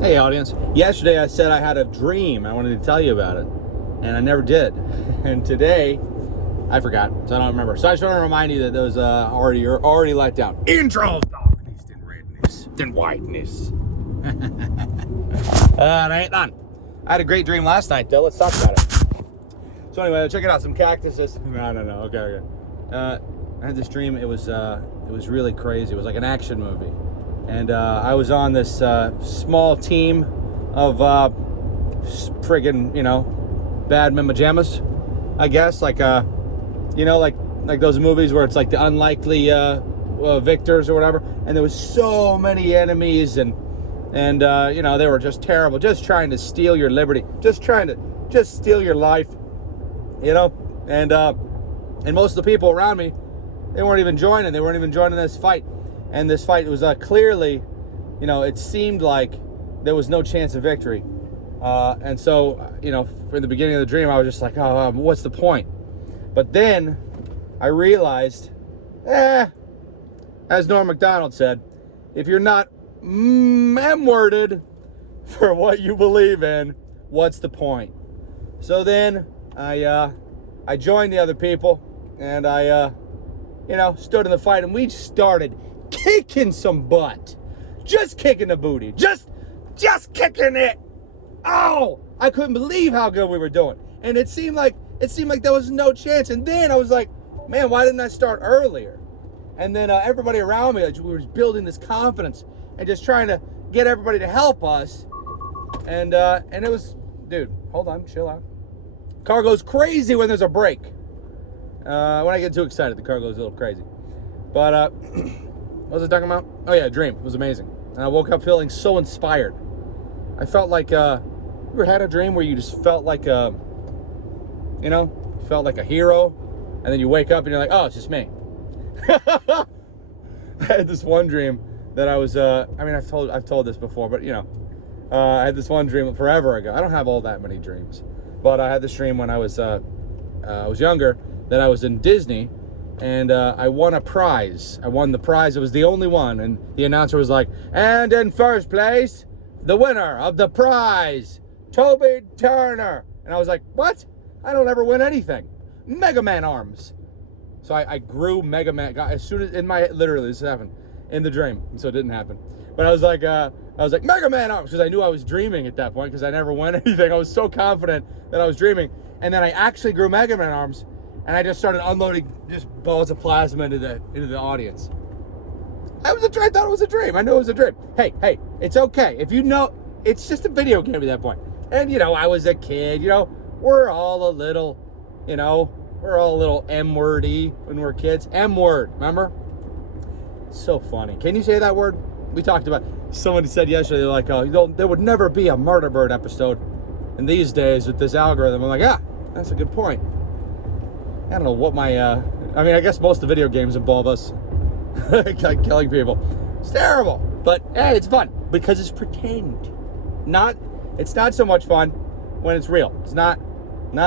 Hey audience, yesterday I said I had a dream. I wanted to tell you about it, and I never did. And today, I forgot, so I don't remember. So I just want to remind you that those are already let down. Intro darkness, then redness, then whiteness. It ain't done. I had a great dream last night, though. Let's talk about it. So anyway, check it out. Some cactuses. No. Okay. I had this dream. It was really crazy. It was like an action movie. And I was on this small team of friggin', bad mama jammas, I guess. Like, like those movies where it's like the unlikely victors or whatever. And there was so many enemies and they were just terrible. Just trying to steal your liberty. Just steal your life, And most of the people around me, they weren't even joining. They weren't even joining this fight. And this fight was clearly, it seemed like there was no chance of victory. And so, in the beginning of the dream, I was just like, what's the point? But then I realized, as Norm Macdonald said, if you're not M-worded for what you believe in, what's the point? So then I joined the other people and I stood in the fight and we started kicking some butt. Just kicking the booty. Just kicking it. Oh, I couldn't believe how good we were doing. And it seemed like there was no chance. And then I was like, man, why didn't I start earlier? And then everybody around me, we were building this confidence and just trying to get everybody to help us. And it was, dude, hold on, chill out. Car goes crazy when there's a break. When I get too excited, the car goes a little crazy. But, what was I talking about? Oh yeah, dream. It was amazing. And I woke up feeling so inspired. I felt like, you ever had a dream where you just felt like felt like a hero, and then you wake up and you're like, oh, it's just me. I had this one dream that I was, I've told this before, but I had this one dream forever ago. I don't have all that many dreams, but I had this dream when I was younger that I was in Disney. And I won a prize. I won the prize. It was the only one. And the announcer was like, and in first place, the winner of the prize, Toby Turner. And I was like, what? I don't ever win anything. Mega Man arms. So I grew Mega Man. As soon as, literally this happened in the dream. So it didn't happen. But I was like Mega Man arms. Because I knew I was dreaming at that point. Because I never won anything. I was so confident that I was dreaming. And then I actually grew Mega Man arms. And I just started unloading just balls of plasma into the audience. I thought it was a dream. I knew it was a dream. Hey, it's okay. If it's just a video game at that point. And, I was a kid. We're all a little M-wordy when we're kids. M-word, remember? So funny. Can you say that word? We talked about, somebody said yesterday, they're like, there would never be a Murder Bird episode in these days with this algorithm. I'm like, that's a good point. I don't know what I guess most of the video games involve us like killing people. It's terrible, but hey, it's fun because it's pretend. It's not so much fun when it's real. It's not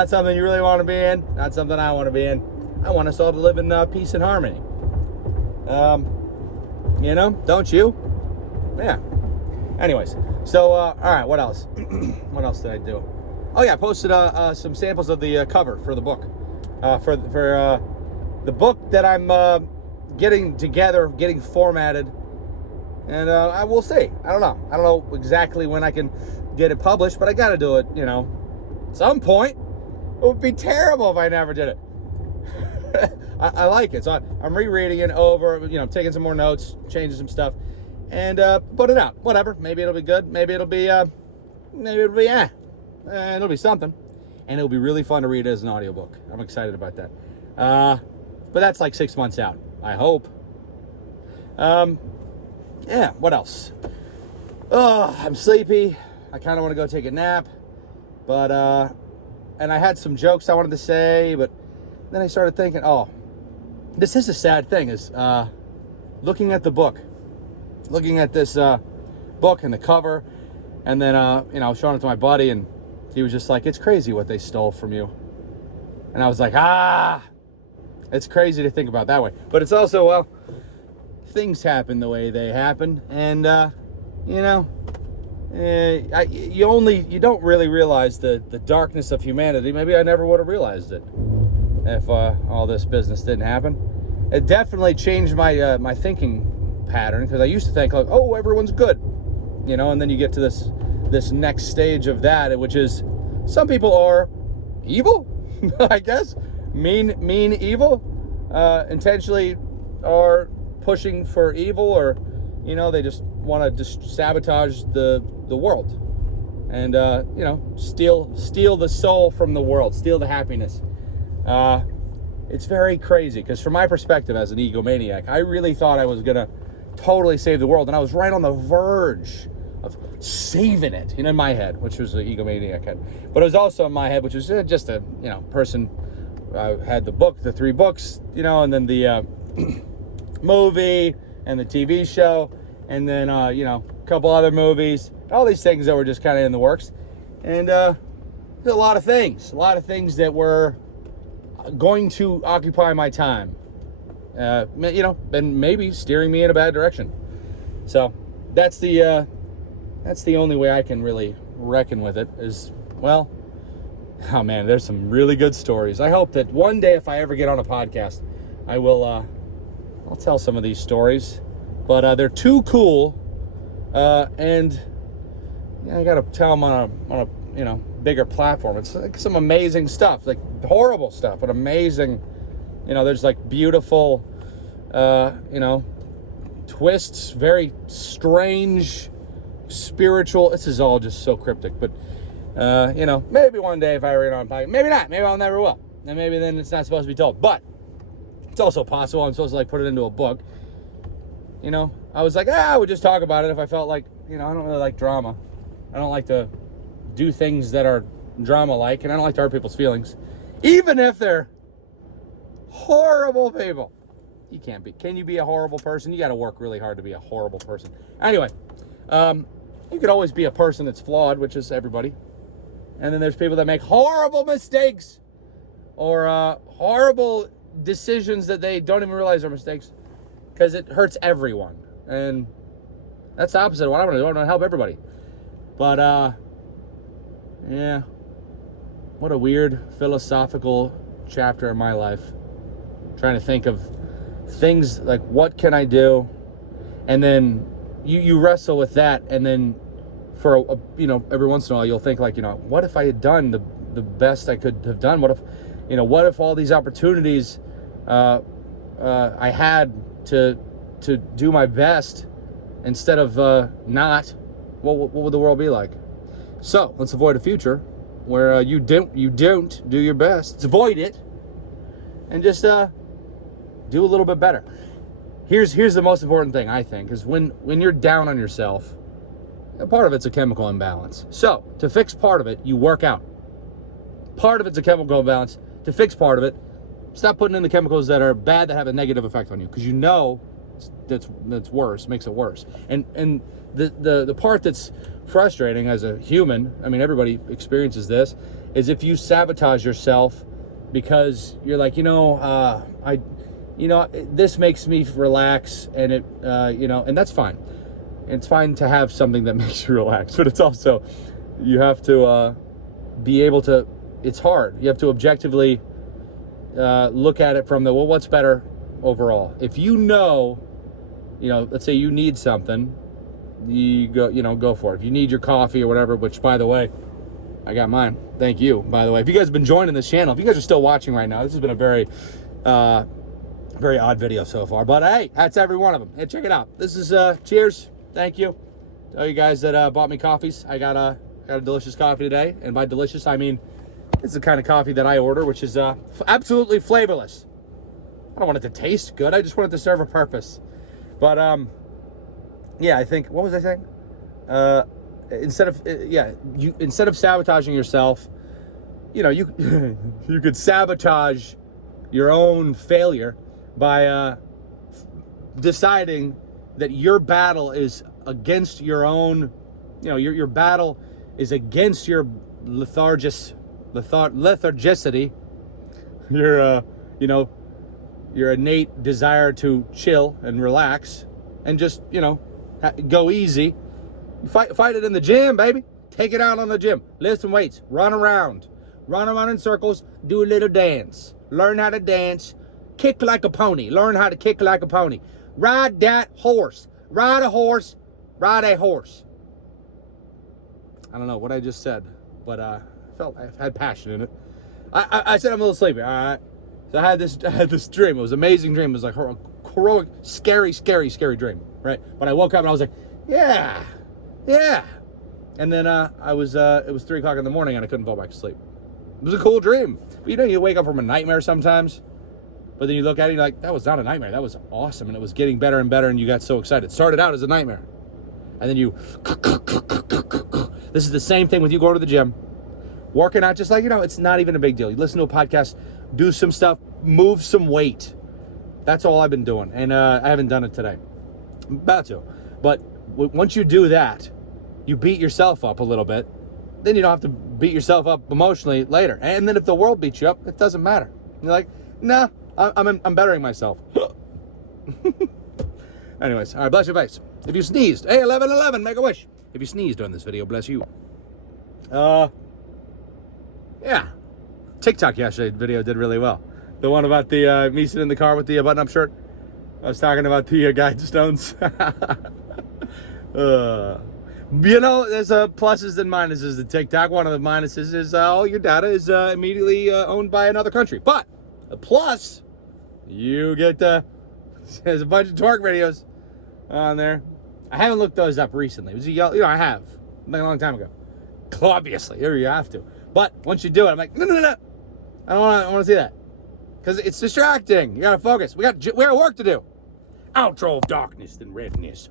something you really want to be in, not something I want to be in. I want us all to live in peace and harmony. Don't you? Yeah. Anyways, so, all right, what else? What else did I do? Oh yeah, I posted some samples of the cover for the book. For the book that I'm getting together, getting formatted, and I will see. I don't know exactly when I can get it published, but I got to do it. At some point. It would be terrible if I never did it. I like it, so I'm rereading it over. Taking some more notes, changing some stuff, and put it out. Whatever. Maybe it'll be good. Maybe it'll be it'll be something. And it'll be really fun to read as an audiobook. I'm excited about that. But that's like 6 months out, I hope. Yeah, what else? Oh, I'm sleepy. I kind of want to go take a nap. But, and I had some jokes I wanted to say, but then I started thinking, this is a sad thing, is looking at the book. Looking at this book and the cover. And then, I was showing it to my buddy, and he was just like, it's crazy what they stole from you. And I was like, it's crazy to think about that way. But it's also, things happen the way they happen. And, you don't really realize the darkness of humanity. Maybe I never would have realized it if all this business didn't happen. It definitely changed my my thinking pattern, because I used to think like, oh, everyone's good, and then you get to this next stage of that, which is some people are evil, I guess, mean evil, intentionally are pushing for evil, or they just want to just sabotage the world, and steal the soul from the world, steal the happiness. It's very crazy, because from my perspective as an egomaniac, I really thought I was gonna totally save the world, and I was right on the verge of saving it, in my head, which was the egomaniac head. But it was also in my head, which was just a person. I had the book, the 3 books, and then the movie and the TV show, and then a couple other movies, all these things that were just kind of in the works, and a lot of things that were going to occupy my time, and maybe steering me in a bad direction. So that's the only way I can really reckon with it is, well, oh man, there's some really good stories. I hope that one day, if I ever get on a podcast, I will I'll tell some of these stories, but they're too cool, and I gotta tell them on a bigger platform. It's like some amazing stuff, like horrible stuff, but amazing. There's like beautiful, twists, very strange, spiritual. This is all just so cryptic, but maybe one day if I ever get on a podcast, maybe not, maybe I'll never will, and maybe then it's not supposed to be told. But it's also possible I'm supposed to put it into a book. I was like, I would just talk about it if I felt like, I don't really like drama. I don't like to do things that are drama-like, and I don't like to hurt people's feelings, even if they're horrible people. Can you be a horrible person? You got to work really hard to be a horrible person. Anyway, you could always be a person that's flawed, which is everybody. And then there's people that make horrible mistakes, or horrible decisions that they don't even realize are mistakes, because it hurts everyone. And that's the opposite of what I want to do. I want to help everybody. But, yeah, what a weird philosophical chapter in my life. Trying to think of things like, what can I do? And then you wrestle with that, and then for every once in a while you'll think like, what if I had done the best I could have done? What if all these opportunities I had to do my best instead of not? What would the world be like? So let's avoid a future where you don't do your best. Let's avoid it and just do a little bit better. Here's the most important thing, I think, is when you're down on yourself, part of it's a chemical imbalance. So to fix part of it, you work out. Part of it's a chemical imbalance. To fix part of it, stop putting in the chemicals that are bad, that have a negative effect on you, because that's worse, makes it worse. And the part that's frustrating as a human, I mean, everybody experiences this, is if you sabotage yourself because you're like, this makes me relax, and it, and that's fine. It's fine to have something that makes you relax, but it's also, you have to be able to, it's hard. You have to objectively look at it from what's better overall. If let's say you need something, you go for it. If you need your coffee or whatever, which, by the way, I got mine. Thank you, by the way. If you guys have been joining this channel, if you guys are still watching right now, this has been a very, very odd video so far. But hey, that's every one of them. Hey, check it out. This is cheers. Thank you to all you guys that bought me coffees. I got a delicious coffee today, and by delicious I mean it's the kind of coffee that I order, which is absolutely flavorless. I don't want it to taste good. I just want it to serve a purpose. But yeah, I think, what was I saying? Instead of sabotaging yourself, you could sabotage your own failure by deciding that your battle is against your own, your battle is against your lethargicity, your innate desire to chill and relax and just, go easy, You fight it in the gym, baby. Take it out on the gym. Lift some weights. Run around in circles. Do a little dance. Learn how to dance. Kick like a pony. Learn how to kick like a pony. Ride that horse. Ride a horse. Ride a horse. I don't know what I just said, but I had passion in it. I said I'm a little sleepy. All right. So I had this dream. It was an amazing dream. It was like a heroic, scary dream. Right. When I woke up and I was like, yeah. And then it was 3 o'clock in the morning and I couldn't fall back to sleep. It was a cool dream. But you wake up from a nightmare sometimes. But then you look at it and you're like, that was not a nightmare. That was awesome. And it was getting better and better and you got so excited. It started out as a nightmare. And then this is the same thing with you going to the gym, working out, just like, it's not even a big deal. You listen to a podcast, do some stuff, move some weight. That's all I've been doing. And I haven't done it today. I'm about to. But once you do that, you beat yourself up a little bit. Then you don't have to beat yourself up emotionally later. And then if the world beats you up, it doesn't matter. You're like, nah, I'm bettering myself. Anyways, all right, bless your face. If you sneezed, hey, 1111, make a wish. If you sneezed on this video, bless you. Yeah. TikTok yesterday video did really well. The one about the me sitting in the car with the button-up shirt. I was talking about the guide stones. There's pluses and minuses to TikTok. One of the minuses is all your data is immediately owned by another country. But a plus, you get there's a bunch of twerk videos on there. I haven't looked those up recently. I have. Like a long time ago. Obviously, you have to. But once you do it, I'm like, no. I don't want to see that. Because it's distracting. You got to focus. We got work to do. Outro of darkness and redness.